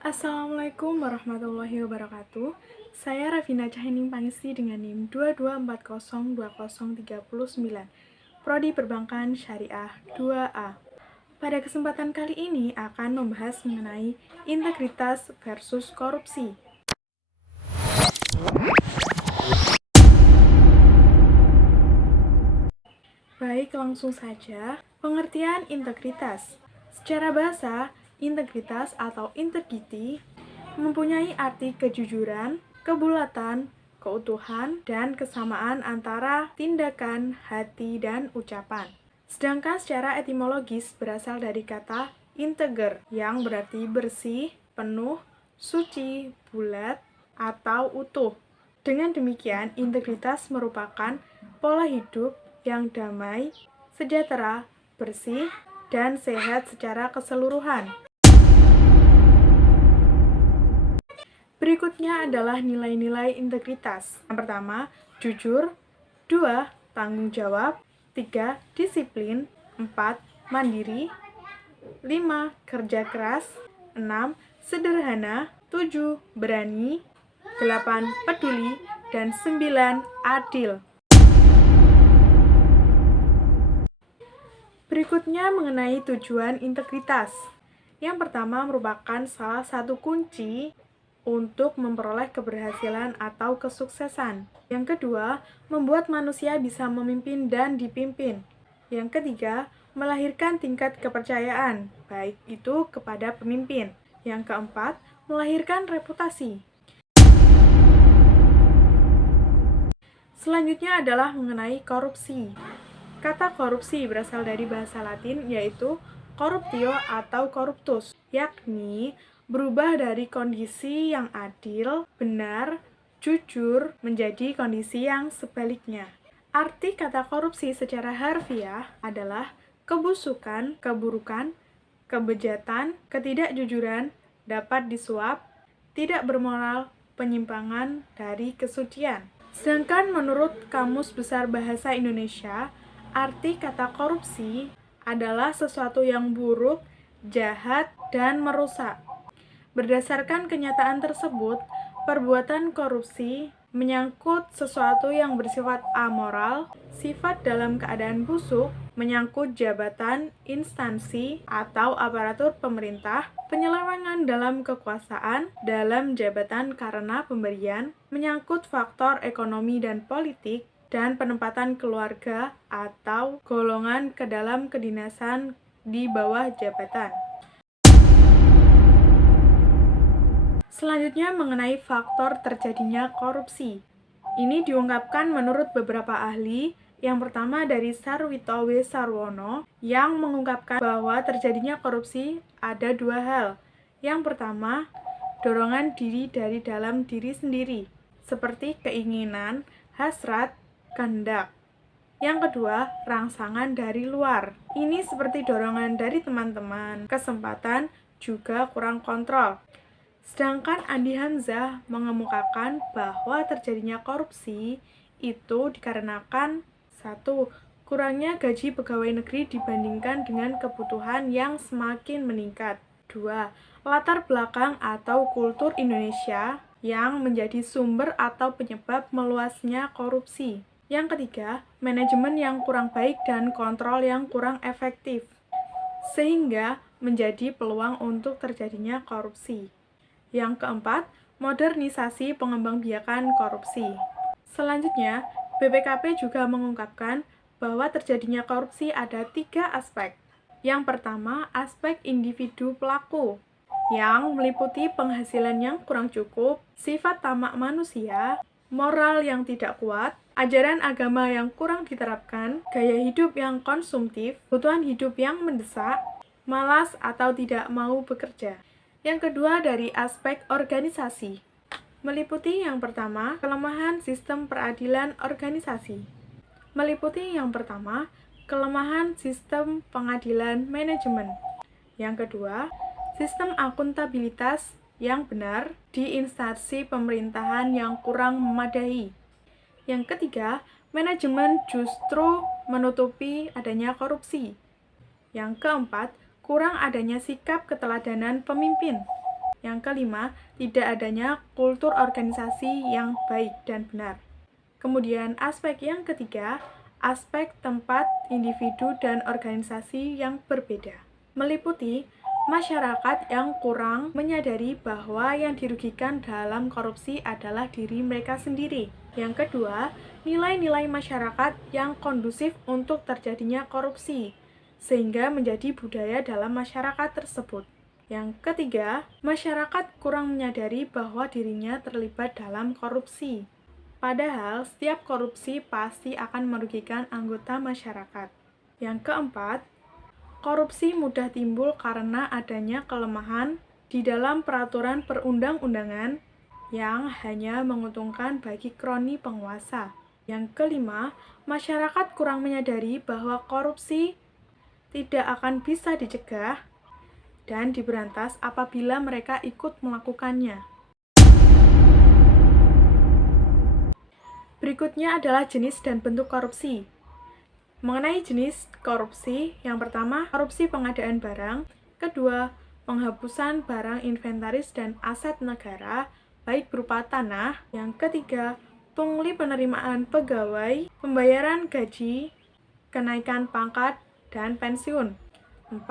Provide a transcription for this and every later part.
Assalamualaikum warahmatullahi wabarakatuh. Saya Rafina Cahening Pangisi dengan NIM 22402039, Prodi Perbankan Syariah 2A. Pada kesempatan kali ini akan membahas mengenai integritas versus korupsi. Baik, langsung saja. Pengertian integritas. Secara bahasa, integritas atau integrity mempunyai arti kejujuran, kebulatan, keutuhan, dan kesamaan antara tindakan, hati, dan ucapan. Sedangkan secara etimologis berasal dari kata integer yang berarti bersih, penuh, suci, bulat, atau utuh. Dengan demikian, integritas merupakan pola hidup yang damai, sejahtera, bersih, dan sehat secara keseluruhan. Berikutnya adalah nilai-nilai integritas. Yang pertama, jujur. 2. Tanggung jawab. 3. Disiplin. 4. Mandiri. 5. Kerja keras. 6. Sederhana. 7. Berani. 8. Peduli. Dan 9. Adil. Berikutnya mengenai tujuan integritas. Yang pertama merupakan salah satu kunci untuk memperoleh keberhasilan atau kesuksesan. Yang kedua, membuat manusia bisa memimpin dan dipimpin. Yang ketiga, melahirkan tingkat kepercayaan, baik itu kepada pemimpin. Yang keempat, melahirkan reputasi. Selanjutnya adalah mengenai korupsi. Kata korupsi berasal dari bahasa Latin yaitu corruptio atau corruptus, yakni berubah dari kondisi yang adil, benar, jujur menjadi kondisi yang sebaliknya. Arti kata korupsi secara harfiah adalah kebusukan, keburukan, kebejatan, ketidakjujuran, dapat disuap, tidak bermoral, penyimpangan dari kesucian. Sedangkan menurut Kamus Besar Bahasa Indonesia, arti kata korupsi adalah sesuatu yang buruk, jahat, dan merusak. Berdasarkan kenyataan tersebut, perbuatan korupsi menyangkut sesuatu yang bersifat amoral, sifat dalam keadaan busuk, menyangkut jabatan, instansi, atau aparatur pemerintah, penyelewengan dalam kekuasaan, dalam jabatan karena pemberian, menyangkut faktor ekonomi dan politik, dan penempatan keluarga atau golongan ke dalam kedinasan di bawah jabatan. Selanjutnya mengenai faktor terjadinya korupsi. Ini diungkapkan menurut beberapa ahli. Yang pertama dari Sarwito W. Sarwono yang mengungkapkan bahwa terjadinya korupsi ada dua hal. Yang pertama, dorongan diri dari dalam diri sendiri, seperti keinginan, hasrat, kehendak. Yang kedua, rangsangan dari luar. Ini seperti dorongan dari teman-teman, kesempatan, juga kurang kontrol. Sedangkan Andi Hamzah mengemukakan bahwa terjadinya korupsi itu dikarenakan 1. Kurangnya gaji pegawai negeri dibandingkan dengan kebutuhan yang semakin meningkat. 2. Latar belakang atau kultur Indonesia yang menjadi sumber atau penyebab meluasnya korupsi. Yang ketiga, manajemen yang kurang baik dan kontrol yang kurang efektif, sehingga menjadi peluang untuk terjadinya korupsi. Yang keempat, modernisasi pengembangbiakan korupsi. Selanjutnya, BPKP juga mengungkapkan bahwa terjadinya korupsi ada 3 aspek. Yang pertama, aspek individu pelaku, yang meliputi penghasilan yang kurang cukup, sifat tamak manusia, moral yang tidak kuat, ajaran agama yang kurang diterapkan, gaya hidup yang konsumtif, kebutuhan hidup yang mendesak, malas atau tidak mau bekerja. Yang kedua dari aspek organisasi, meliputi yang pertama, kelemahan sistem peradilan organisasi. Meliputi yang pertama, kelemahan sistem pengadilan manajemen. Yang kedua, sistem akuntabilitas yang benar di instansi pemerintahan yang kurang memadai. Yang ketiga, manajemen justru menutupi adanya korupsi. Yang keempat, kurang adanya sikap keteladanan pemimpin. Yang kelima, tidak adanya kultur organisasi yang baik dan benar. Kemudian aspek yang ketiga, aspek tempat individu dan organisasi yang berbeda. Meliputi masyarakat yang kurang menyadari bahwa yang dirugikan dalam korupsi adalah diri mereka sendiri. Yang kedua, nilai-nilai masyarakat yang kondusif untuk terjadinya korupsi, sehingga menjadi budaya dalam masyarakat tersebut. Yang ketiga, masyarakat kurang menyadari bahwa dirinya terlibat dalam korupsi. Padahal, setiap korupsi pasti akan merugikan anggota masyarakat. Yang keempat, korupsi mudah timbul karena adanya kelemahan di dalam peraturan perundang-undangan yang hanya menguntungkan bagi kroni penguasa. Yang kelima, masyarakat kurang menyadari bahwa korupsi tidak akan bisa dicegah dan diberantas apabila mereka ikut melakukannya. Berikutnya adalah jenis dan bentuk korupsi. Mengenai jenis korupsi, yang pertama, korupsi pengadaan barang, kedua, penghapusan barang inventaris dan aset negara, baik berupa tanah, yang ketiga, pungli penerimaan pegawai, pembayaran gaji, kenaikan pangkat, dan pensiun. 4.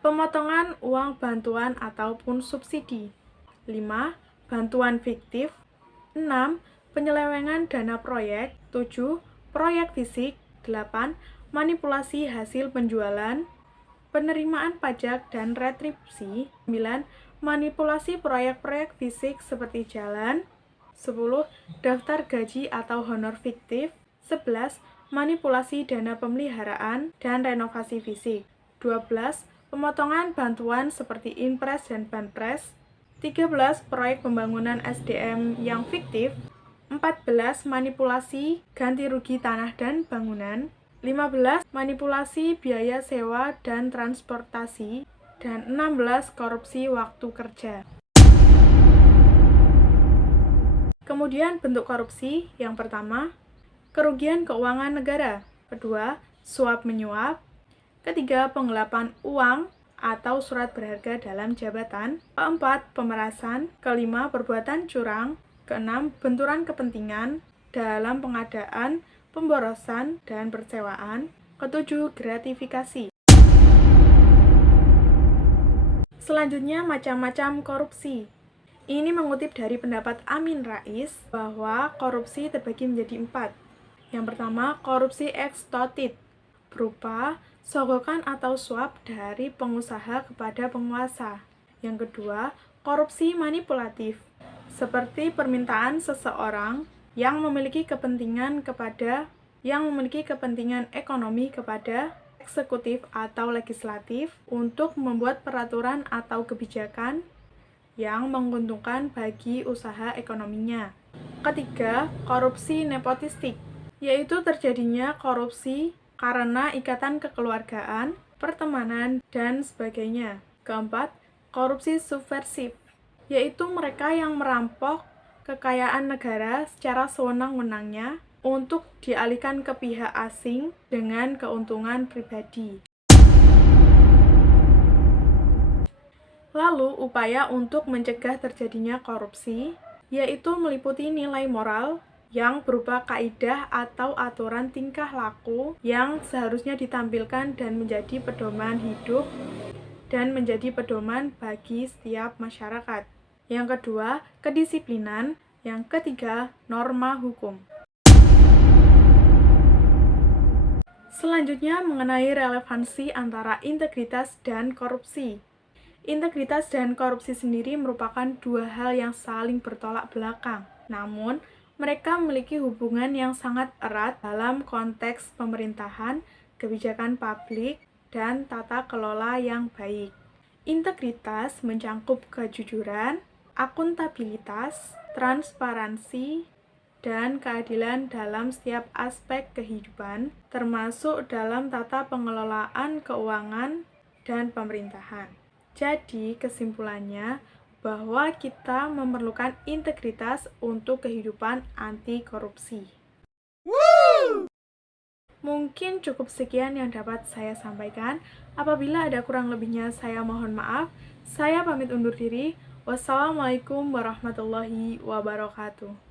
Pemotongan uang bantuan ataupun subsidi. 5. Bantuan fiktif. 6. Penyelewengan dana proyek. 7. Proyek fisik. 8. Manipulasi hasil penjualan, penerimaan pajak dan retribusi. 9. Manipulasi proyek-proyek fisik seperti jalan. 10. Daftar gaji atau honor fiktif. 11. Manipulasi dana pemeliharaan dan renovasi fisik. 12. Pemotongan bantuan seperti Inpres dan Banpres. 13. Proyek pembangunan SDM yang fiktif. 14. Manipulasi ganti rugi tanah dan bangunan. 15. Manipulasi biaya sewa dan transportasi. Dan 16. Korupsi waktu kerja. Kemudian bentuk korupsi, yang pertama, kerugian keuangan negara. Kedua, suap menyuap. Ketiga, penggelapan uang atau surat berharga dalam jabatan. Keempat, pemerasan. Kelima, perbuatan curang. Keenam, benturan kepentingan dalam pengadaan, pemborosan, dan persewaan. Ketujuh, gratifikasi. Selanjutnya, macam-macam korupsi. Ini mengutip dari pendapat Amin Rais bahwa korupsi terbagi menjadi 4. Yang pertama, korupsi ekstotit, berupa sogokan atau suap dari pengusaha kepada penguasa. Yang kedua, korupsi manipulatif, seperti permintaan seseorang yang memiliki kepentingan ekonomi kepada eksekutif atau legislatif untuk membuat peraturan atau kebijakan yang menguntungkan bagi usaha ekonominya. Ketiga, korupsi nepotistik, yaitu terjadinya korupsi karena ikatan kekeluargaan, pertemanan, dan sebagainya. Keempat, korupsi subversif, yaitu mereka yang merampok kekayaan negara secara sewenang-wenangnya untuk dialihkan ke pihak asing dengan keuntungan pribadi. Lalu, upaya untuk mencegah terjadinya korupsi, yaitu meliputi nilai moral yang berupa kaidah atau aturan tingkah laku yang seharusnya ditampilkan dan menjadi pedoman hidup dan menjadi pedoman bagi setiap masyarakat. Yang kedua, kedisiplinan. Yang ketiga, norma hukum. Selanjutnya, mengenai relevansi antara integritas dan korupsi. Integritas dan korupsi sendiri merupakan dua hal yang saling bertolak belakang. Namun, mereka memiliki hubungan yang sangat erat dalam konteks pemerintahan, kebijakan publik, dan tata kelola yang baik. Integritas mencakup kejujuran, akuntabilitas, transparansi, dan keadilan dalam setiap aspek kehidupan, termasuk dalam tata pengelolaan keuangan dan pemerintahan. Jadi, kesimpulannya, bahwa kita memerlukan integritas untuk kehidupan anti korupsi. Mungkin cukup sekian yang dapat saya sampaikan. Apabila ada kurang lebihnya, saya mohon maaf. Saya pamit undur diri. Wassalamualaikum warahmatullahi wabarakatuh.